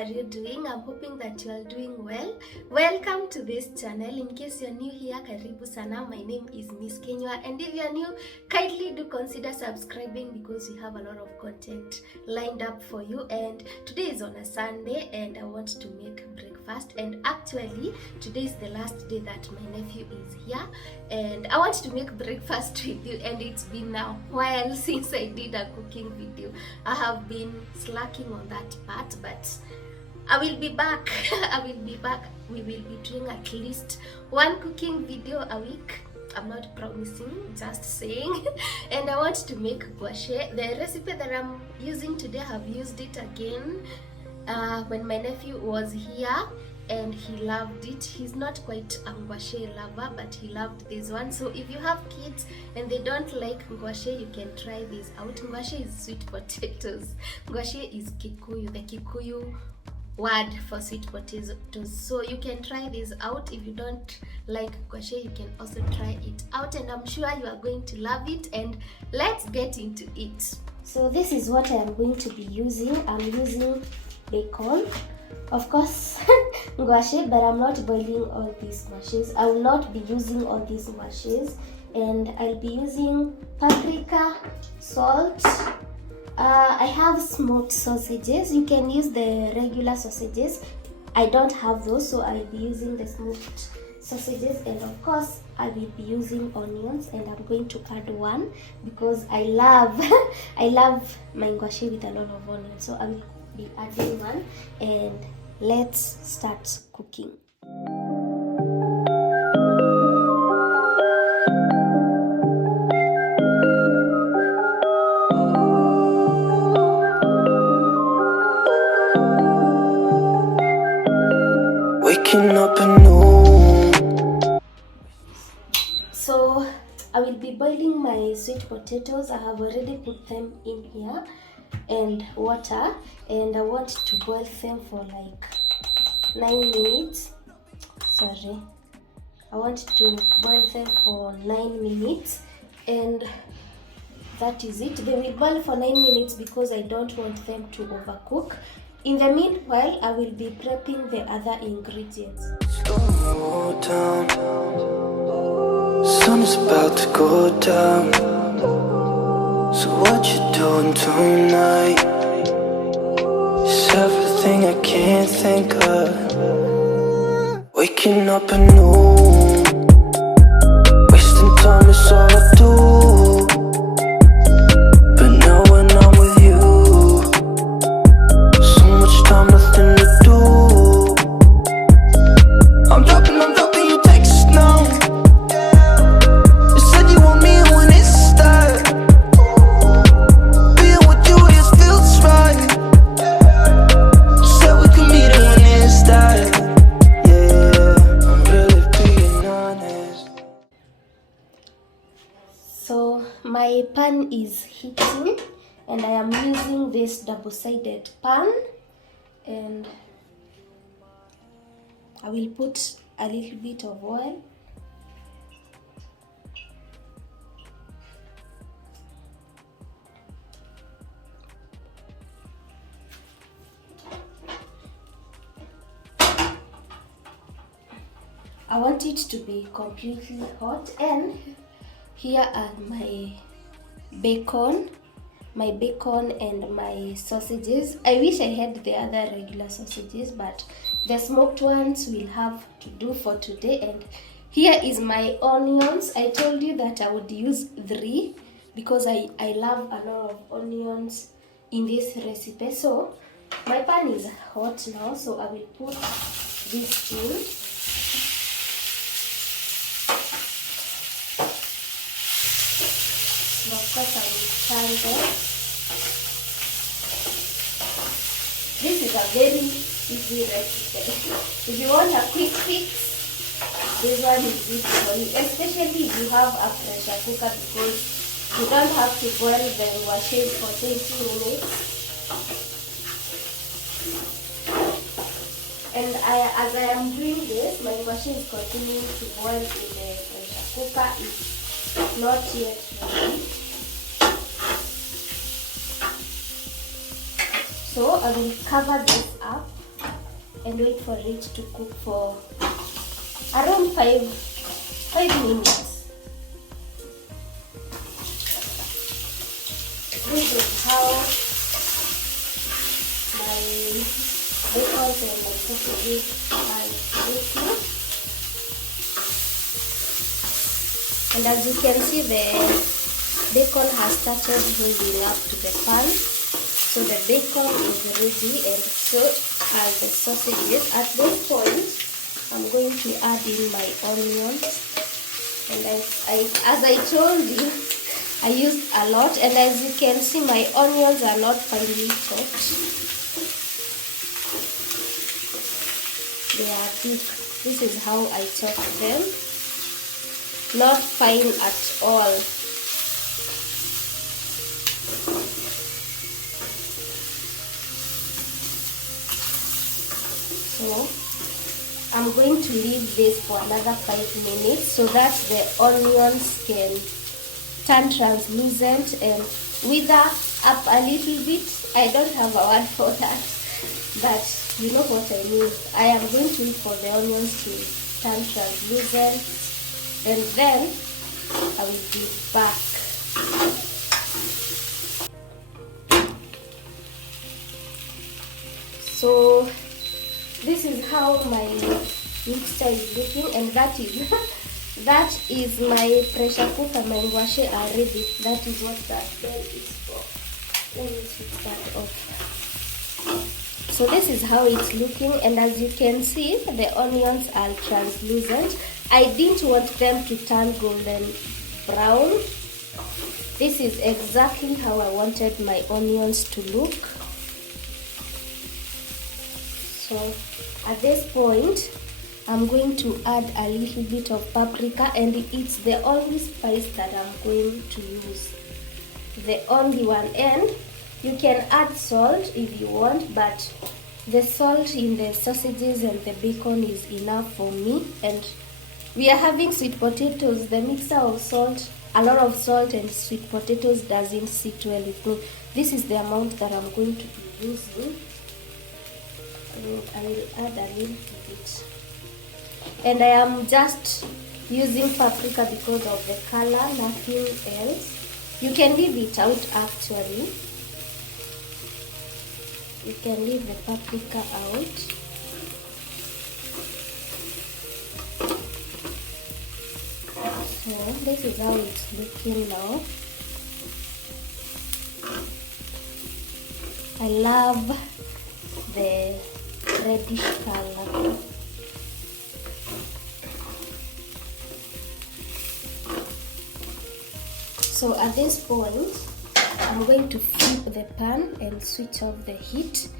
are you doing? I'm hoping that you are doing well. Welcome to this channel. In case you're new here, karibu sana. My name is Miss Kenya, and if you're new, kindly do consider subscribing because we have a lot of content lined up for you. And today is on a Sunday, and I want to make breakfast. And actually, today is the last day that my nephew is here, and I want to make breakfast with you. And it's been a while since I did a cooking video. I have been slacking on that part, but I will be back. We will be doing at least one cooking video a week. I'm not promising, just saying. And I want to make goshi. The recipe that I'm using today, I've used it again when my nephew was here, and he loved it. He's not quite a goshi lover, but he loved this one. So if you have kids and they don't like goshi, you can try this out. Goshi is sweet potatoes. Goshi is Kikuyu, the Kikuyu word for sweet potatoes. So you can try this out. If you don't like goshi, you can also try it out, and I'm sure you are going to love it. And let's get into it. So this is what I am going to be using. I'm using bacon, of course, goshi, but I'm not boiling all these goshes. I will not be using all these goshes, and I'll be using paprika, salt. I have smoked sausages. You can use the regular sausages. I don't have those, so I'll be using the smoked sausages, and of course I will be using onions, and I'm going to add one because I love I love my goshi with a lot of onions, so I will be adding one, and let's start cooking. Waking up anew. So I will be boiling my sweet potatoes. I have already put them in here, and water, and I want to boil them for like 9 minutes. I want to boil them for 9 minutes, and that is it. They will boil for 9 minutes because I don't want them to overcook. In the meanwhile, I will be prepping the other ingredients. Slow down. Sun is about to go down. So what you doing tonight? It's everything I can't think of. Waking up anew. Wasting time is all I do. But now when I'm with you, so much time, nothing to do. I'm dropping your texts now. You said you want me when it starts. Being with you, it feels right. Said we could meet it when it starts. Yeah, I'm really being honest. So my pan is heating, and I am using this double-sided pan, and I will put a little bit of oil. I want it to be completely hot, and here are my bacon and my sausages. I wish I had the other regular sausages, but the smoked ones will have to do for today. And here is my onions. I told you that I would use 3 because I love a lot of onions in this recipe. So my pan is hot now, so I will put this in. Of course, I will turn them. This is a very easy recipe. If you want a quick fix, this one is it for you, especially if you have a pressure cooker, because you don't have to boil the goshi for 20 minutes. And as I am doing this, my goshi is continuing to boil in the pressure cooker. It's not yet ready. So I will cover this up and wait for it to cook for around 5 minutes. This is how my bacon and my sausages are cooking. And as you can see, the bacon has started holding up to the pan. So the bacon is ready, and so are the sausages. At this point, I'm going to add in my onions. And as I told you, I used a lot, and as you can see, my onions are not finely chopped. They are thick. This is how I chop them. Not fine at all. So I'm going to leave this for another 5 minutes so that the onions can turn translucent and wither up a little bit. I don't have a word for that, but you know what I mean. I am going to wait for the onions to turn translucent, and then I will be back. So this is how my mixture is looking, and that is my pressure cooker. My goshi are ready. That is what that bell is for. Let me switch that off. So this is how it's looking, and as you can see, the onions are translucent. I didn't want them to turn golden brown. This is exactly how I wanted my onions to look. So at this point, I'm going to add a little bit of paprika, and it's the only spice that I'm going to use. The only one. And you can add salt if you want, but the salt in the sausages and the bacon is enough for me. And we are having sweet potatoes. The mixture of salt, a lot of salt and sweet potatoes doesn't sit well with me. This is the amount that I'm going to be using. I will add a little bit. And I am just using paprika because of the color, nothing else. You can leave it out actually. You can leave the paprika out. So this is how it's looking now. I love the reddish color. So at this point, I'm going to flip the pan and switch off the heat.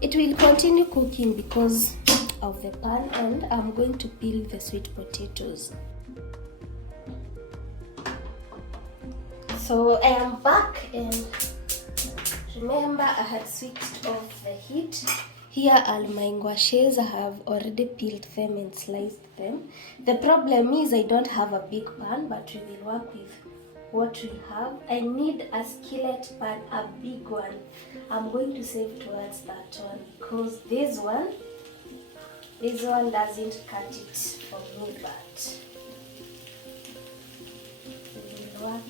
It will continue cooking because of the pan, and I'm going to peel the sweet potatoes. So I am back, and remember I had switched off the heat. Here are my goshis. I have already peeled them and sliced them. The problem is I don't have a big pan, but we will work with what we have. I need a skillet pan, a big one. I'm going to save towards that one because this one doesn't cut it for me, but we will work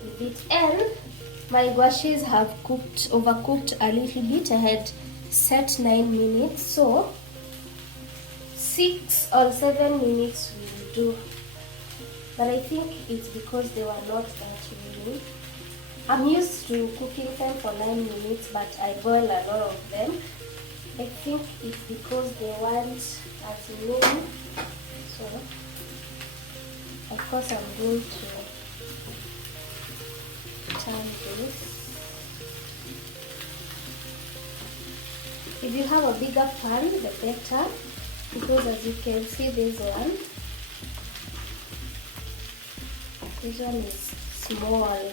with it. And my goshis have overcooked a little bit. I had set 9 minutes, so 6 or 7 minutes will do. But I think it's because they were not that many. I'm used to cooking them for 9 minutes, but I boil a lot of them. I think it's because they weren't as many. So, of course, I'm going to turn this. If you have a bigger pan, the better, because as you can see, this one is small.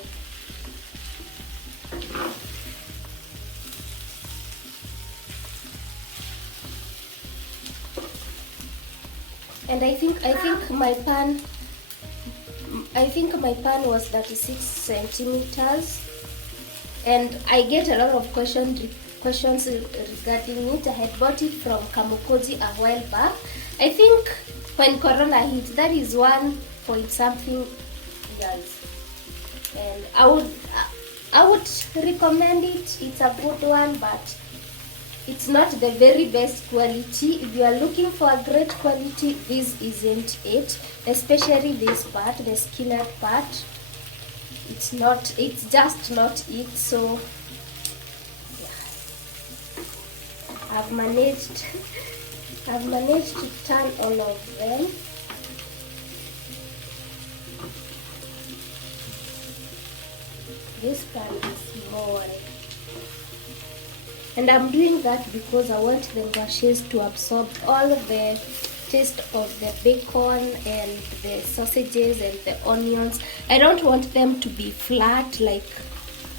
And I think my pan was 36 centimeters, and I get a lot of questions questions regarding it. I had bought it from Kamukoji a while back. I think when Corona hit, that is 1 point something years, and I would recommend it. It's a good one, but it's not the very best quality. If you are looking for a great quality, this isn't it. Especially this part, the skillet part. It's just not it. So yeah, I've managed to turn all of them. This part is small, and I'm doing that because I want the gouaches to absorb all of the taste of the bacon and the sausages and the onions. I don't want them to be flat, like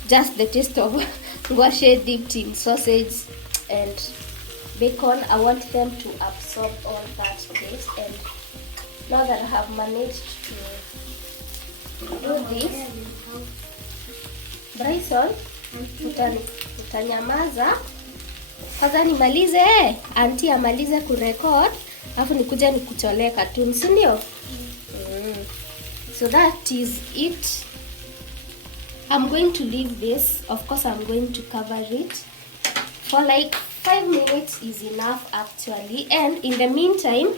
just the taste of gouache dipped in sausage and bacon. I want them to absorb all that taste, and now that I have managed to do this, Bryson, utanyamaza kwanza nimalize auntie amalize kurecord, alafu nikuja nikucholee cartoon, si ndio? So that is it. I'm going to leave this. Of course, I'm going to cover it for like 5 minutes is enough actually. And in the meantime,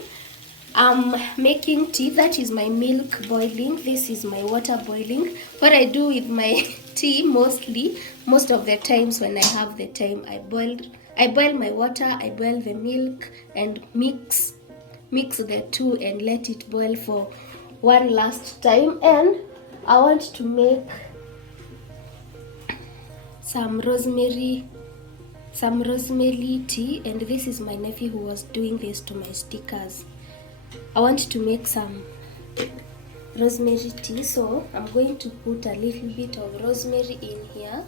I'm making tea. That is my milk boiling. This is my water boiling. What I do with my tea most of the times when I have the time, I boil my water, I boil the milk and mix the two and let it boil for one last time. And I want to make some rosemary tea, and this is my nephew who was doing this to my stickers. I want to make some rosemary tea, so I'm going to put a little bit of rosemary in here.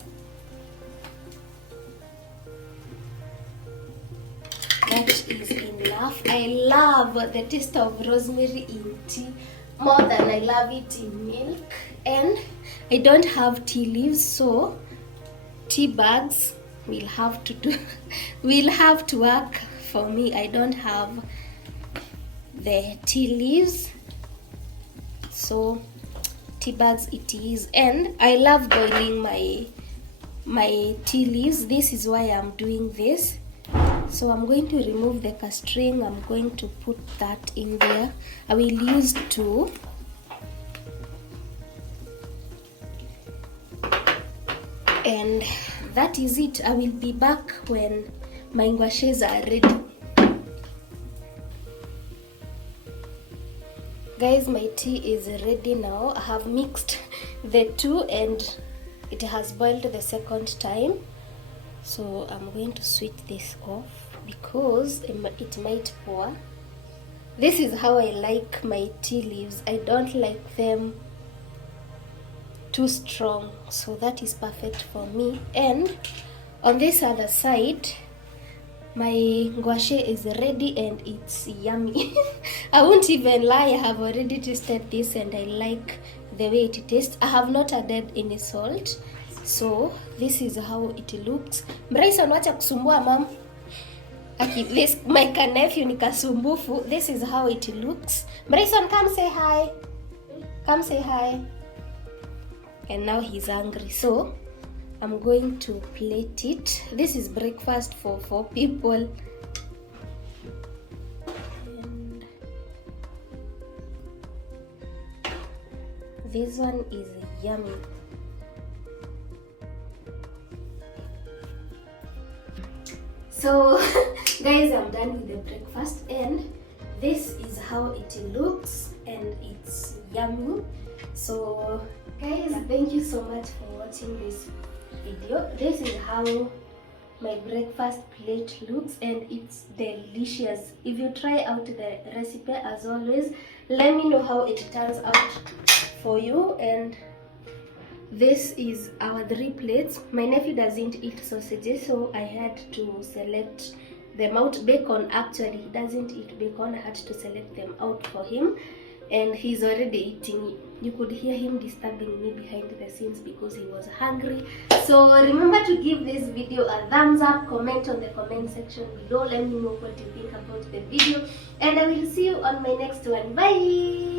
That is enough. I love the taste of rosemary in tea more than I love it in milk. And I don't have tea leaves, so tea bags will have to work for me. I don't have the tea leaves, so tea bags it is. And I love boiling my tea leaves. This is why I'm doing this. So I'm going to remove the string. I'm going to put that in there. I will use 2. And that is it. I will be back when my gouaches are ready. Guys, my tea is ready now. I have mixed the 2 and it has boiled the second time. So I'm going to switch this off because it might pour. This is how I like my tea leaves. I don't like them too strong, so that is perfect for me. And on this other side, my gouache is ready and it's yummy. I won't even lie, I have already tasted this and I like the way it tastes. I have not added any salt. So this is how it looks. Bryson, wacha kusumbua mam. This my nephew ni kasumbufu. This is how it looks. Bryson, come say hi. Come say hi. And now he's hungry, so I'm going to plate it. This is breakfast for 4 people. And this one is yummy. So guys, I'm done with the breakfast and this is how it looks and it's yummy. So guys, thank you so much for watching this video. This is how my breakfast plate looks and it's delicious. If you try out the recipe, as always, let me know how it turns out for you. And this is our 3 plates. My nephew doesn't eat sausages, so I had to select them out. Bacon, actually, he doesn't eat bacon. I had to select them out for him. and he's already eating. You could hear him disturbing me behind the scenes because he was hungry. So remember to give this video a thumbs up, comment on the comment section below, let me know what you think about the video, and I will see you on my next one. Bye.